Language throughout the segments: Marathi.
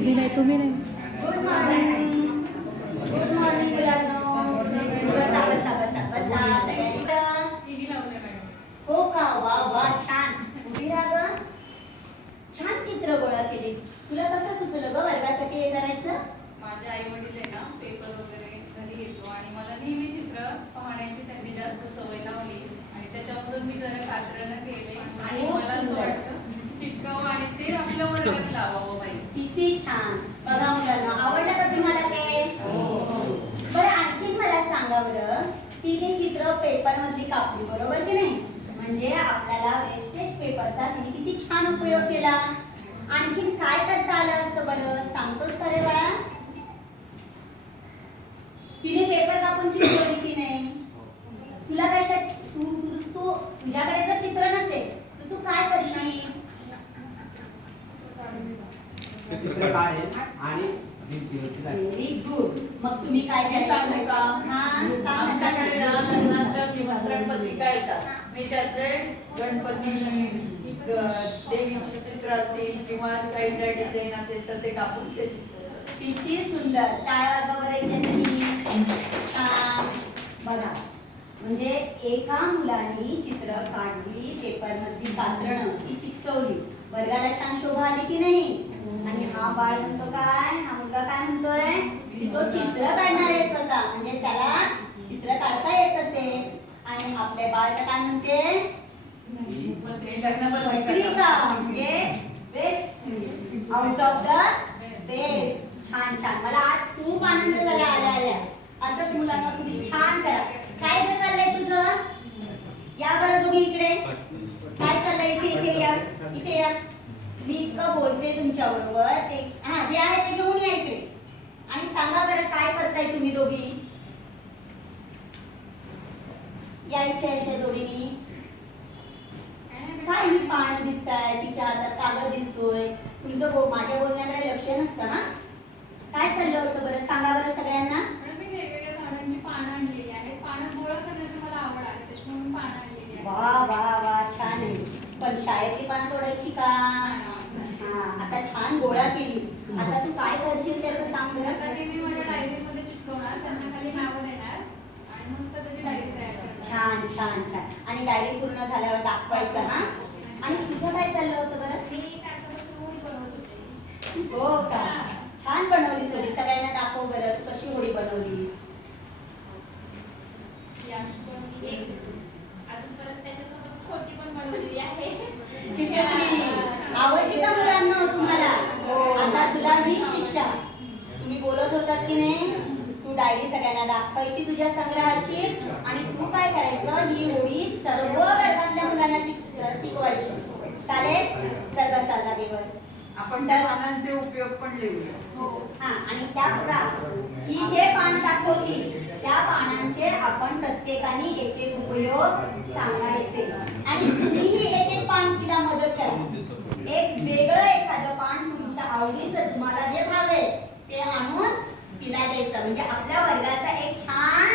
तुम्ही नाही तुम्ही नाही. गुड मॉर्निंग गुड मॉर्निंग मुलांनो. बसा बसा बसा बसा. सगळ्यांनी हो का? वा वा छान. उभी राहा ग. छान चित्र गोळा केलीस. तुला कसं सुचलं ग वर्गासाठी हे करायचं? माझे आई वडील आहे ना पेपर वगैरे घरी येतो आणि मला नेहमी चित्र पाहण्याची त्यांनी जास्त सवय लावली. आणि त्याच्यामधून मी जरा कात्रणं केले. आणि खूप मला असं सुंदर. वाटतं चिटकावं आणि ते आपल्या वर्गात लावावं बाई किती छान बघा मुलांना आवडलं का तुम्हाला ते बरं आणखी बरं तिने चित्र पेपर मधली कापली बरोबर की नाही? म्हणजे आपल्याला वेस्टेज पेपरचा तिने किती छान उपयोग केला. आणखीन काय करता आलं असतं बरं? सांगतोस का रे बाळा? तिने पेपर कापून चित्रवली की नाही? तुला कशा तू तू तू तुझ्याकडे जर चित्र नसेल तर तू काय करशील? चित्र काढेल आणि. व्हेरी गुड मग तुम्ही काय काय सांगू का? आमच्याकडे ना. लग्नाच्या किंवा गणपत्रिका येतात? मी त्यातले गणपती देवीची चित्र असतील किंवा साईड डिझाईन असेल तर ते कापून ते किती सुंदर. टाळ्या छान. बघा म्हणजे एका मुलाने चित्र काढली पेपर मधली कात्रणं ती चिकटवली. वर्गाला छान शोभा आली की नाही? आणि हा बाळ म्हणतो काय? हा मुलगा काय म्हणतोय? तो चित्र काढणार आहे स्वतः. म्हणजे त्याला चित्र काढता येत असे. आणि आपले बाळ तर काय म्हणते? ते लग्न म्हणजे best out of the best छान छान. मला आज खूप आनंद झाला आल्या आल्या असंच मुलांना तुम्ही छान करा काय ग चाललंय तुझं या बरं तुम्ही इकडे काय चाललंय इथे इथे या इथे या मी इतकं बोलते तुमच्या बरोबर ते हा जे आहे ते घेऊन या इकडे. आणि सांगा बरं काय करताय तुम्ही दोघी? या इथे अशा जोडीनी काय ही पानं दिसताय? तिच्या हातात कागद दिसतोय. तुमचं बो माझ्या बोलण्याकडे लक्ष नसतं ना? काय चाललं होतं बरं? सांगा बरं सगळ्यांना. मी वेगवेगळ्या झाडांची पानं आणलेली आहेत. पानं गोळा करण्याची मला आवड आहे त्याच्यामुळे पानं आणलेली आहेत. वा वा आहे पण शाळेतली पानं तोडायची का? हा आता छान गोळा केलीस. आता तू काय करशील त्याचं सांग आता ते मी माझ्या डायरीमध्ये चिटकवणार त्यांना खाली नावं देणार आणि मस्त त्याची डायरी तयार करणार. छान छान छान. आणि डायरी पूर्ण झाल्यावर दाखवायचं हा? आणि तुझं काय चाललं होतं बरं? मी त्याच्यापासून होळी बनवत होते. हो का? छान बनवलीस होळी. सगळ्यांना दाखव बरं. तू कशी होळी बनवलीस ही अशी बनवली आहे. अजून परत त्याच्यासोबत छोटी पण बनवलेली आहे चिटकली आवडली का मुलांना तुम्हाला? आता तुला ही शिक्षा. तुम्ही बोलत होतात की नाही तू डायरी सगळ्यांना दाखवायची तुझ्या संग्रहाची आणि तू काय करायचं? ही होळी सर्व वर्गातल्या मुलांना शिकवायची. चालेल? चल बसा जागेवर आपण त्या पानांचे उपयोग पण लिहूया. हो. हा आणि त्या प्रा- ही जे पानं दाखवतील त्या पानांचे आपण प्रत्येकाने एक एक उपयोग सांगायचे. आणि तुम्हीही एक एक पान तिला मदत करा. एक वेगळं एखादं पान तुमच्या आवडीचं तुम्हाला जे भावेल ते आणून तिला द्यायचं. म्हणजे आपल्या वर्गाचा एक छान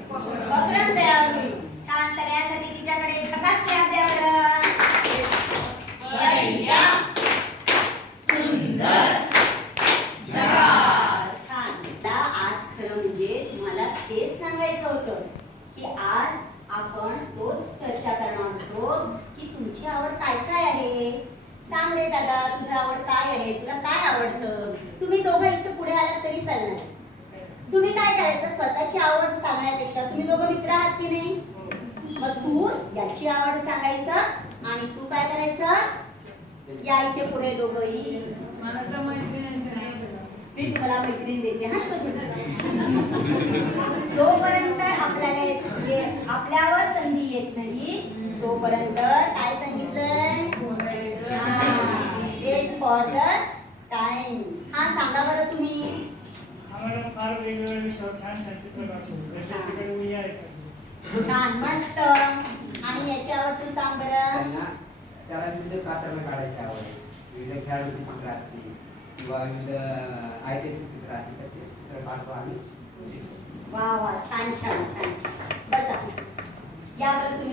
उपक्रम तयार होईल. छान सगळ्यासाठी तिच्याकडे झकास क्लॅप द्या बरं. छान आता आज खरं म्हणजे तुम्हाला तेच सांगायचं होतं की आज आपण तोच चर्चा करणार होतो की तुमची आवड काय काय आहे? सांग रे दादा तुझं आवड काय आहे? तुला काय आवडतं? तुम्ही दोघं इथे पुढे आलात तरी चालणार. तुम्ही काय करायचं? स्वतःची आवड सांगण्यापेक्षा तुम्ही दोघं मित्र आहात की नाही? मग तू याची आवड सांगायचं आणि तू काय करायचं? या इथे पुढे दोघंही. मला तर मैत्रिणींचं नाही मी तुम्हाला मैत्रीण देते हा जोपर्यंत आपल्याला येत- ये- आपल्यावर संधी येत नाही तोपर्यंत काय सांगितलंय? वेट फॉर द टाइम हा सांगा बरं तुम्ही. आम्हाला फार वेगवेगळ्या विषयावर छान मस्त. आणि याच्यावर तू सांग बरं. त्याला विविध कातरणं काढायची आवड. विविध खेळाडूची चित्र किंवा विविध ऐतिहासिक चित्र असतील तर ते चित्र आम्ही. वा वा छान छान छान बसा. या तुम्ही